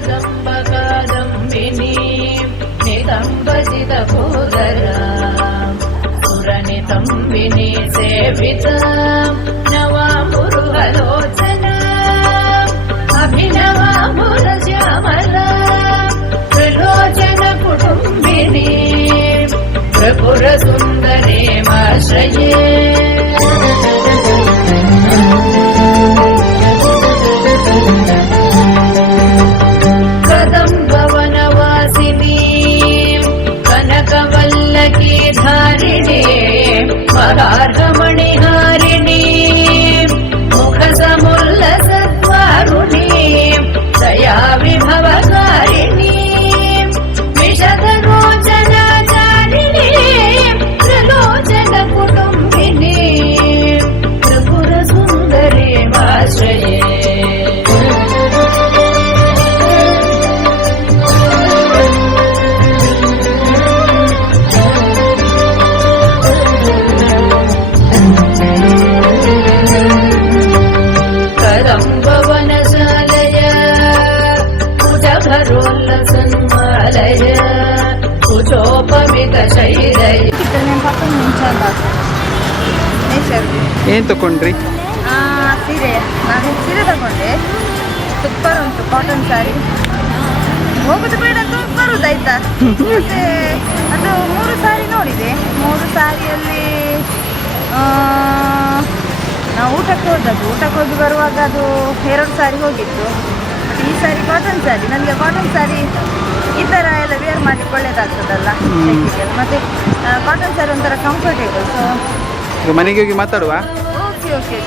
कदम्बकादम्बिनी नितम्बजितभूधरा सुरनितम्बिनी सेविता नवामुरुहलोचना अभिनवामुरश्यामला त्रिलोचन कुटुम्बिनी त्रिपुरसुन्दरीमाश्रये कदम्बवनवासिनी कनकवल्लकी धारिणी महार्घमणिहारिणी मुखसमुल्लसद्वारुणी दया विभवकारिणी विशदरोचनाचारिणी त्रिलोचन कुटुम्बिनी त्रिपुरसुन्दरीमाश्रये ಏನ್ ತಕೊಂಡ್ರಿ? ಸೀರೆ. ನಾನು ಸೀರೆ ತಗೊಂಡೆ. ಸೂಪರ್ ಉಂಟು ಕಾಟನ್ ಸ್ಯಾರಿ. ಹೋಗುದು ಬೇಡ ಅಂತ ಬರುದಾಯ್ತಾ. ಮತ್ತೆ ಅದು 3 ಸ್ಯಾರಿ ನೋಡಿದೆ. 3 ಸ್ಯಾರಿಯಲ್ಲಿ ನಾವು ಊಟಕ್ಕೆ ಹೋಗಿ ಬರುವಾಗ ಅದು 2 ಸ್ಯಾರಿ ಹೋಗಿತ್ತು. ಬಟ್ ಈ ಸ್ಯಾರಿ ಕಾಟನ್ ಸ್ಯಾರಿ. ನನಗೆ ಕಾಟನ್ ಸ್ಯಾರಿ ಈ ಥರ ಎಲ್ಲ ವೇರ್ ಮಾಡಲಿಕ್ಕೆ ಒಳ್ಳೇದಾಗ್ತದಲ್ಲ. ಮತ್ತೆ ಕಾಟನ್ ಸ್ಯಾರಿ ಒಂಥರ ಕಂಫರ್ಟೇಬಲ್. ಸೊ ಮನೆಗೆ ಹೋಗಿ ಮಾತಾಡುವ. ಓಕೆ.